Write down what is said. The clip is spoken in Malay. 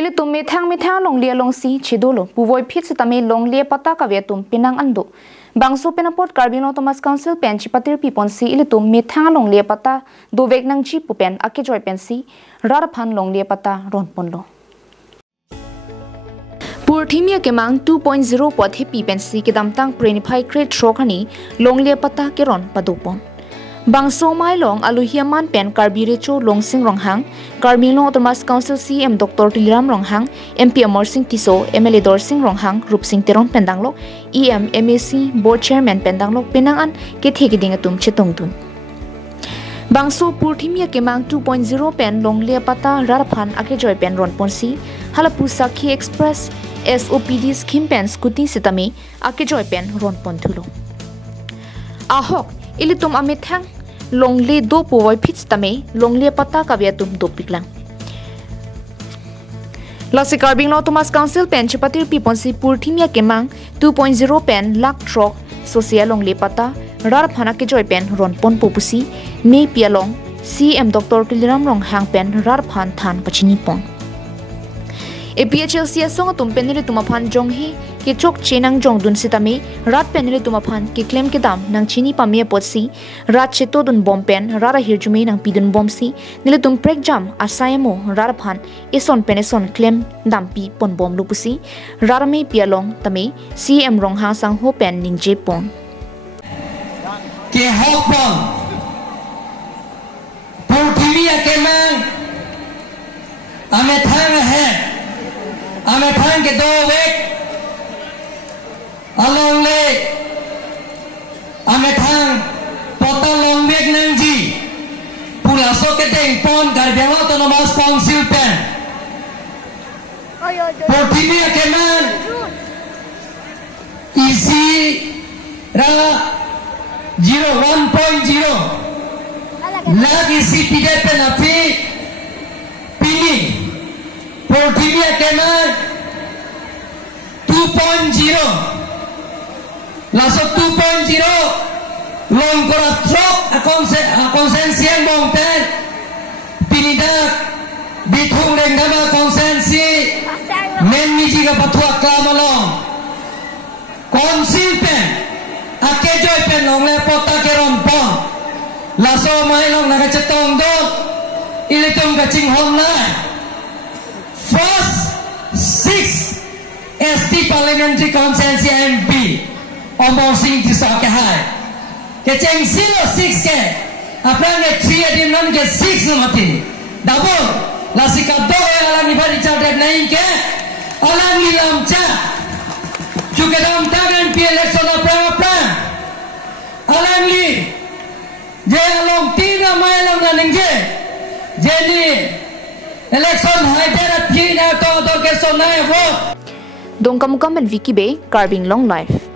Ili tum mithang long lia long si chidolo puvoi phit sitami long lia patta kavya tum pinang ando bangso penaport Carbino Thomas Council pen chipatir pipon si ili tum mithang long lia patta do vek nang chi pupen akejoi pen si raraphan long lia patta ron ponlo Purthimia kemang 2.0 pot happy pen si kedam tang prenify crate trokhani long lia patta keron padupon Bangso mai long aluhiaman pen karbirecho longsing ronghang Carbino Thomas Council CM Dr. Tiliram ronghang MP Amor Singh Tiso MLA Dor Singh ronghang Rup Singh Teron pendanglok EM MAC Board Chairman pendanglok penangan ke thegiding atum chetongtun Bangso Purthimia kemang 2.0 pen longlia pata raraphan akejoi pen ronponsi halapu Sakhi Express SOPD scheme pen scooty sitami akejoi pen ronponthulo Ahok ilitum amithang longli do povoi phits tame longli patta kaviatum do piklang Lasi Carbino Thomas Council pen chipatir piponsi Purthimia kemang 2.0 pen lak trok social longli patta rar phana ke joy pen ronpon popusi me pialong CM Dr. Tiliram ronghang pen rar phan than pachini pon APHLC song tumpenili tumaphan jonghi ke chok chenang jong dun sitami rat penili tumaphan ke claim ke dam nang chini pamia potsi rat cheto dun bom pen rara hirjume nang pidun bom si nile tum prek jam asayamo rara phan eson peneson claim dam pi pon bom lupusi rara me pialong tame CM ronghang sang ho pen ningje pon ke hopon Purthimia kemang ame thang hai ame thang ke do wek along le ame thang pota long wek nang ji pula so kedeng pon Carbino Autonomous Council pen Purthimia kemang isi ra 1.0 lagi isi pide pen api pini Purthimia kemang 2.0 laso 2.0 long korat trok konsensian bongten pinidak bithung renggama konsensi men miji ka pathua kamalong konsil pen akejoi pen long le pota keron pon laso mai long naga chetong do ilitum ka chinghom na first 6 ST Parliamentary Consensus MP Amor Singh Tiso akejoi ke cheng silo 6 ke apang ke 3 adim non ke 6 mati double lasika do alang ni bari charted nahi ke alang ni lamcha chuke dam tagan pi election apang alang ni je along tina mai long na ningje je ni election haidera pi na to ke sonai vote Dongkam Vicky Bay Carbing Long Life